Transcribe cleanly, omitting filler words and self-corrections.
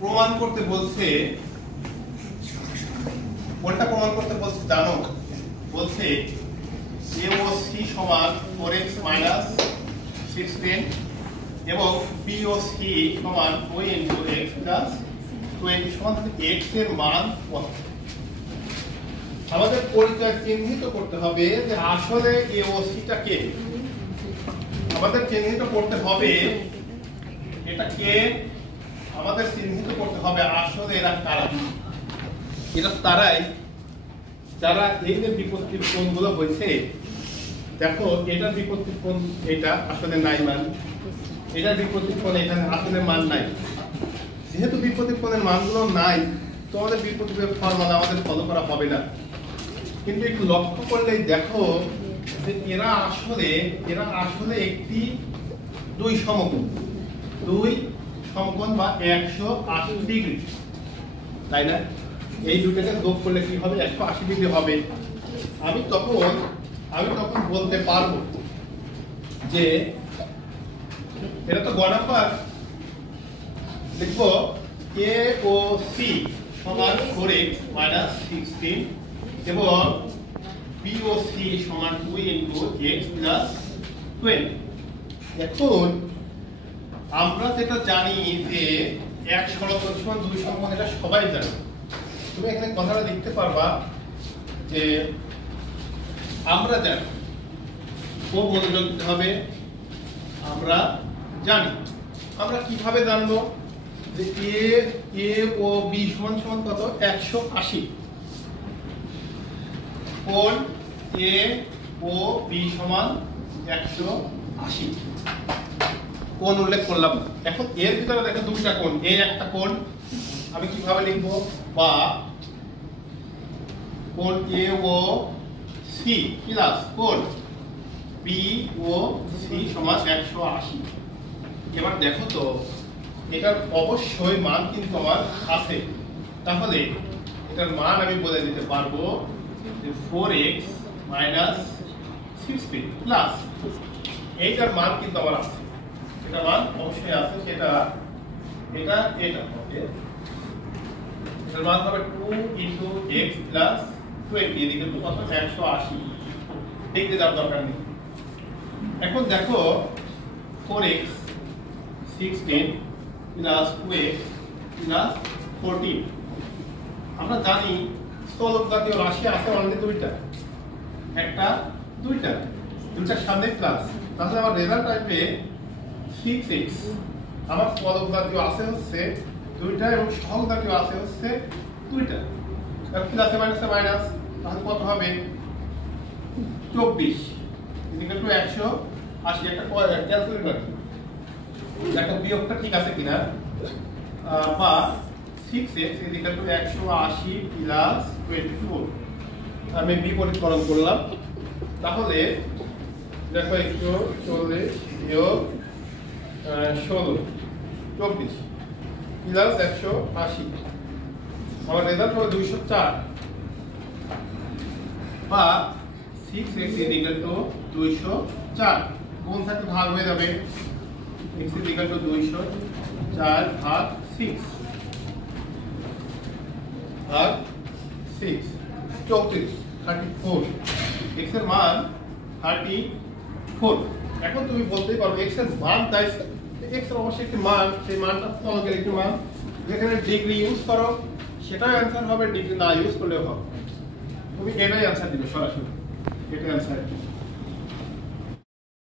প্রমাণ করতে বলছে, কোনটা প্রমাণ করতে বলছে জানো? বলছে এ ও সি সমান 4x - 16 এবং বি ও সি সমান 2 × x + 20 সমান x এর মান কত। আমাদের পরিচয় চিহ্নিত করতে হবে যে আসলে এ ও সি টা কে। আমাদের চিহ্নিত করতে হবে এটা কে, আমাদের চিহ্নিত করতে হবে আসলে এরা কারা। এটা তারাই যারা এই যে বিপত্তির কোণগুলো হয়েছে। দেখো এটার বিপত্তির কোণ এটা আসলে নাই মান, এটার বিপত্তির কোণ এখানে আসলে মান নাই। যেহেতু বিপত্তির কোণের মানগুলো নাই, তোমাদের বিপত্তির ফর্মুলা আমাদের ফলো করা হবে না। কিন্তু একটু লক্ষ্য করলেই দেখো যে এরা আসলে একটি দুই সমকোণ বা 180 ডিগ্রি, তাই না? এই দুটাকে যোগ করলে কি হবে? 180 ডিগ্রি হবে। আমি তখন বলতে পারবো যে এটা তো গড় নাম্বার, লিখবো এ ও সি সমান 4x - 16 এবং বি ও সি সমান 2 × x + 20। এখন আমরা যেটা জানি যে এক সমকোণ সমান দুই সমকোণ, এটা সবাই জানে। তুমি এখানে কথাটা লিখতে পারবা যে আমরা জানি, ও মনোযোগ দিতে হবে, আমরা জানি। আমরা কিভাবে জানবো যে এ ও বি সমান সমান কত? 180। কোণ এ ও বি সমান 180 কোণ উল্লেখ করলাম। এখন এর ভিতরে দেখো দুইটা কোণ, এ একটা কোণ, আমি কিভাবে লিখবো? বা কোণ এ ও সি প্লাস কোণ বি ও সি সমান 180। এবার দেখো তো এটার অবশ্যই মান কিন্তু আমার আছে। তাহলে এটার মান আমি বলে দিতে পারবো যে 4x - 16 প্লাস এইটার মান কিন্তু আমার আছে। এটা মান অবশ্যই আছে, সেটা এটা হবে, এটার মান হবে 2 × x + 20। এদিকে তো কত? 180 ডিগ্রি দেওয়ার দরকার নেই। এখন দেখো 4x 16 প্লাস 2x প্লাস 14, আমরা জানি স্থলক জাতীয় রাশি আছে অনলি দুইটা, একটা দুইটার সামনে প্লাস। তাহলে আমার রেজাল্ট আসবে 6x। আমার স্থলক জাতীয় আছে হচ্ছে দুইটা এবং সহগ জাতীয় আছে হচ্ছে দুইটা। প্লাসে মাইনাসে মাইনাস, তাহলে কত হবে? 24 এদিকে একটু 180। একটা ক্যালকুলেটর দেখো বিয়োগটা ঠিক আছে কিনা। বা 6x এদিকে একটু 180 প্লাস 24, আমি বিপরীতকরণ করলাম। তাহলে দেখো 140 বিয়োগ 16 24 প্লাস 180, আমার রেজাল্ট হবে 204। বা 6x = 204, কোন থেকে ভাগ হয়ে যাবে? x = 204 ভাগ 6 ভাগ 6 34 34, x এর মান 34। এখন তুমি বলতেই পারো x এর মান, তাই x এর অবশ্যই একটি মান, সেই মানটা স্থলকের একটি মান। যেখানে ডিগ্রি ইউজ করো সেটাই অ্যান্সার হবে, ডিগ্রি না ইউজ করলেও হবে। তুমি এটাই অ্যান্সার দিবে সরাসরি, এটাই অ্যান্সার।